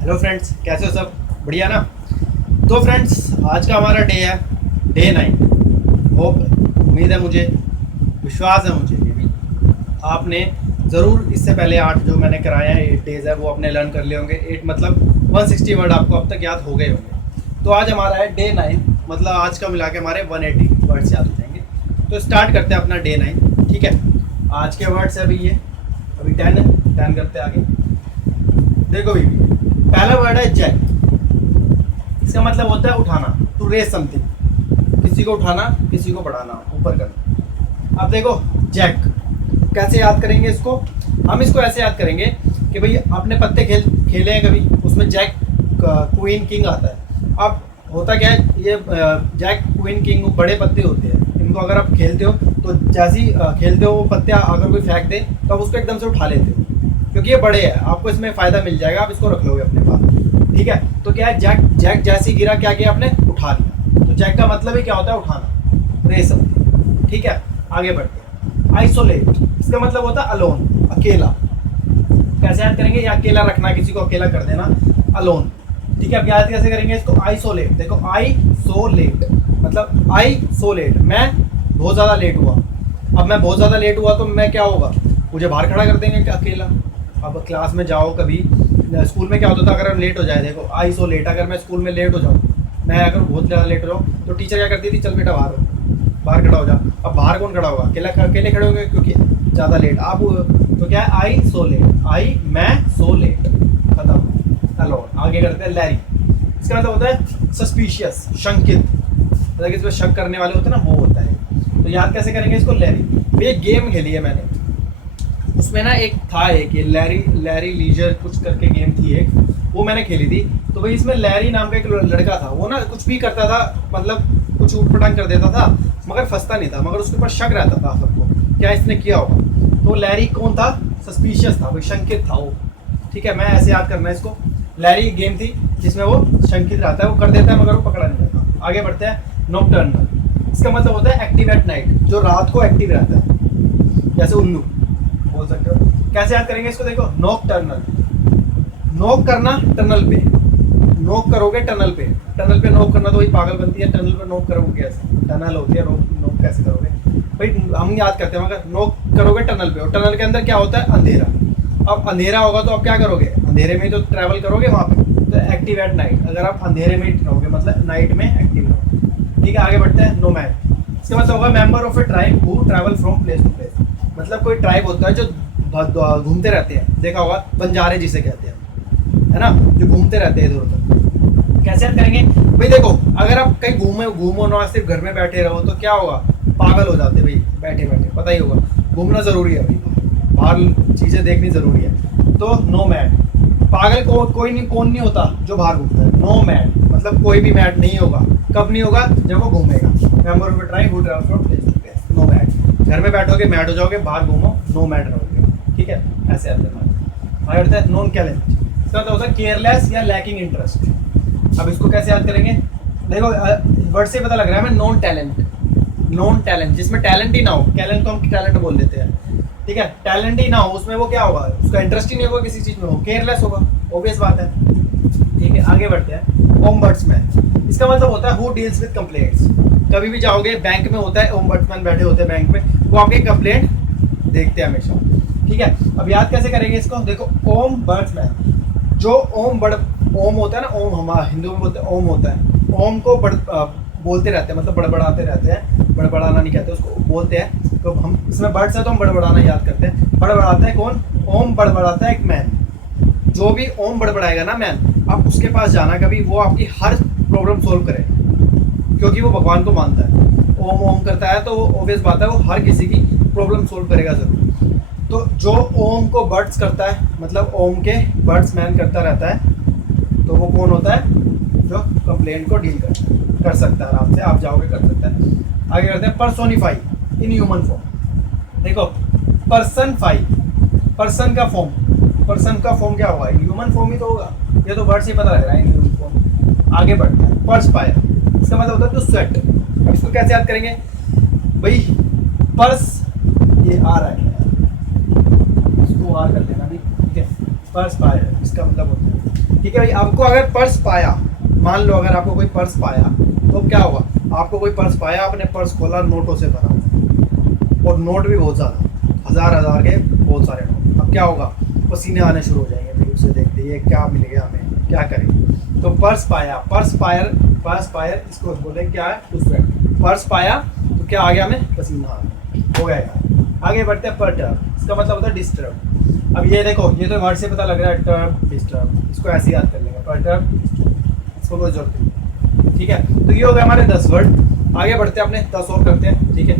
Hello friends, कैसे हो सब? बढ़िया ना? तो फ्रेंड्स, आज का हमारा डे है डे 9। होप, उम्मीद है मुझे, विश्वास है मुझे ये भी, आपने ज़रूर इससे पहले 8 जो मैंने कराए हैं 8 डेज़ है वो आपने लर्न कर लिए होंगे। 8 मतलब 160 वर्ड आपको अब तक याद हो गए होंगे। तो आज हमारा है डे 9, मतलब आज का मिला के हमारे 180 वर्ड्स याद हो जाएंगे। तो स्टार्ट करते हैं अपना डे 9। ठीक है, आज के वर्ड्स है अभी ये, अभी 10 है, 10 करते हैं आगे। देखो भी, पहला वर्ड है जैक। इसका मतलब होता है उठाना, टू रेज समथिंग, किसी को उठाना, किसी को बढ़ाना, ऊपर करना। अब देखो जैक कैसे याद करेंगे इसको? हम इसको ऐसे याद करेंगे कि भाई आपने पत्ते खेले हैं कभी, उसमें जैक क्वीन किंग आता है। अब होता क्या है, ये जैक क्वीन किंग बड़े पत्ते होते हैं, इनको अगर आप खेलते हो तो जैसे ही खेलते हो वो पत्ते अगर कोई फेंक दे तो आप उसको एकदम से उठा लेते हो, क्योंकि ये बड़े हैं, आपको इसमें फ़ायदा मिल जाएगा, आप इसको रख लोगे अपने पास। ठीक है, तो क्या है, जैक जैक जैसे गिरा, क्या किया आपने? उठा लिया। तो जैक का मतलब ही क्या होता है? उठाना, रेस। ठीक है, आगे बढ़ते हैं। आइसोलेट, इसका मतलब होता है अलोन, अकेला। कैसे याद करेंगे? या अकेला रखना, किसी को अकेला कर देना, अलोन। ठीक है, अब याद कैसे करेंगे इसको? आइसोलेट। देखो आइसोलेट मतलब आइसोलेट, मैं बहुत ज़्यादा लेट हुआ। अब मैं बहुत ज़्यादा लेट हुआ तो मैं क्या होगा? मुझे बाहर खड़ा कर देंगे क्या अकेला? अब क्लास में जाओ कभी, स्कूल में क्या होता था, अगर लेट हो जाए, देखो आइसोलेट, अगर मैं स्कूल में लेट हो जाऊँ, मैं अगर बहुत ज़्यादा लेट हो जाऊँ तो टीचर क्या करती थी? चल बेटा बाहर हो, बाहर खड़ा हो जा। अब बाहर कौन खड़ा होगा? अकेले खड़े होंगे क्योंकि ज़्यादा लेट आप। तो क्या है? आइसोलेट, मैं सो लेट, खत्म, अलोन। आगे करते हैं लैरी। इसका मतलब होता है सस्पिशियस, शंकित, मतलब इसमें शक करने वाले होते हैं ना, वो होता है। तो याद कैसे करेंगे इसको? लैरी। ये गेम खेली है मैंने, उसमें ना एक था, एक ये लैरी लीजर कुछ करके गेम थी एक, वो मैंने खेली थी। तो भाई इसमें लैरी नाम का एक लड़का था, वो ना कुछ भी करता था, मतलब कुछ ऊटपटांग कर देता था, मगर फंसता नहीं था, मगर उसके ऊपर शक रहता था सबको, क्या इसने किया होगा। तो लैरी कौन था? सस्पिशियस था, भाई शंकित था वो। ठीक है, मैं ऐसे याद करना है इसको। लैरी गेम थी जिसमें वो शंकित रहता है, वो कर देता है मगर वो पकड़ा नहीं जाता। आगे बढ़ते हैं। नॉकटर्नल, इसका मतलब होता है एक्टिव एट नाइट, जो रात को एक्टिव रहता है, जैसे उल्लू बोल सकते हो। कैसे याद करेंगे इसको? देखो नोक टनल, नोक करना टनल पे, नोक करोगे टनल पे नोक करना तो वही पागल बनती है, टनल पे नोक करोगे कैसे? टनल होती है, नोक कैसे करोगे भाई? हम याद करते हैं, मगर नोक करोगे टनल पे, और टनल के अंदर क्या होता है? अंधेरा। अब अंधेरा होगा तो आप क्या करोगे? अंधेरे में तो ट्रैवल करोगे वहाँ पे। तो एक्टिव एट नाइट, अगर आप अंधेरे में रहोगे मतलब नाइट में एक्टिव रहोगे। ठीक है, आगे बढ़ते हैं। नोमैड, इसका मतलब होगा member of a tribe who travel from place to place, मतलब कोई ट्राइब होता है जो घूमते रहते हैं, देखा होगा बंजारे जिसे कहते हैं, है ना, जो घूमते रहते हैं इधर उधर। कैसे याद करेंगे भाई? देखो अगर आप कहीं घूमो ना, सिर्फ घर में बैठे रहो तो क्या होगा? पागल हो जाते भाई, बैठे बैठे, पता ही होगा। घूमना ज़रूरी है भाई, बाहर चीज़ें देखनी ज़रूरी है। तो नो मैड, पागल को कोई नहीं, कौन नहीं होता जो बाहर घूमता है। नो मैड मतलब कोई भी मैड नहीं होगा। कब नहीं होगा? जब वो घूमेगा। Member of a tribe who travels from place to place, no mad. घर में बैठोगे मैड हो जाओगे, बाहर घूमो नो मैड रहोगे। ठीक है, ऐसे याद करना। आगे बढ़ते हैं। नॉन टैलेंट, इसका मतलब होता है केयरलेस या लैकिंग इंटरेस्ट। अब इसको कैसे याद करेंगे? देखो वर्ड से पता लग रहा है हमें। नॉन टैलेंट, नॉन टैलेंट जिसमें टैलेंट ही ना हो, टैलेंट तो हम टैलेंट बोल देते हैं। ठीक है, टैलेंट ही ना हो उसमें, वो क्या होगा? उसका इंटरेस्ट ही नहीं होगा किसी चीज़ में, वो केयरलेस होगा, ऑब्वियस बात है। ठीक है, आगे बढ़ते हैं। ओम्बड्समैन, इसका मतलब होता है हु डील्स विद कंप्लेंट्स। कभी भी जाओगे बैंक में होता है ओम्बड्समैन बैठे होते हैं बैंक में, वो आपके कंप्लेंट देखते हैं हमेशा। ठीक है, अब याद कैसे करेंगे इसको? देखो ओम्बड्समैन, जो ओम होता है ना, ओम हमारा हिंदू में बोलते हैं ओम होता है, ओम को बोलते रहते हैं, मतलब बड़बड़ाते रहते हैं, बड़बड़ाना नहीं कहते उसको, बोलते हैं। तो हम इसमें बर्ड्स है तो हम बड़बड़ाना याद करते हैं। बड़बड़ाता है कौन? ओम बड़बड़ाता है एक मैन। जो भी ओम बड़बड़ाएगा ना मैन, आप उसके पास जाना कभी, वो आपकी हर प्रॉब्लम सोल्व करे, क्योंकि वो भगवान को मानता है। ओम ओम करता है तो वो ऑब्वियस बात है, वो हर किसी की प्रॉब्लम सोल्व करेगा ज़रूर। तो जो ओम को बर्ड्स करता है, मतलब ओम के बर्ड्स मैन करता रहता है, तो वो कौन होता है? जो कंप्लेंट को डील कर सकता है आराम से, आप जाओगे कर सकते हैं। आगे करते हैं। Personify in human form. देखो पर्सनफाई, पर्सन का फॉर्म क्या होगा? ह्यूमन फॉर्म ही तो होगा, ये तो वर्ड से पता लग रहा है, ह्यूमन फॉर्म। आगे बढ़ते हैं। पर्सपायर, इसका मतलब होता है टू स्वेट। अब इसको कैसे याद करेंगे भाई? पर्स, ये आ रहा है, इसको आर कर देना भी, ठीक है। पर्स पाया, इसका मतलब होता है। ठीक है भाई, आपको अगर पर्स पाया, मान लो अगर आपको कोई पर्स पाया तो क्या होगा, आपको कोई पर्स पाया, आपने पर्स खोला, नोटों से भरा हुआ और नोट भी बहुत ज़्यादा, हज़ार हज़ार के बहुत सारे नोट। अब क्या होगा, पसीने आने शुरू हो जाएंगे भाई उसे देखते, ये क्या मिल गया हमें, क्या करें। तो पर्स पाया, पर्स फायर इसको बोले क्या है, उसमें पर्स पाया तो क्या आ गया, हमें पसीना आ गया, हो गया यार। आगे बढ़ते हैं परटर्ब, इसका मतलब होता है डिस्टर्ब। अब ये देखो, ये तो वर्ड से पता लग रहा है, टर्ब डिस्टर्ब, इसको ऐसे याद कर लेंगे, परटर्ब इसको कोई जरूरत नहीं। ठीक है, तो ये हो गए हमारे 10 वर्ड। आगे बढ़ते हैं, अपने 10 और करते हैं। ठीक है,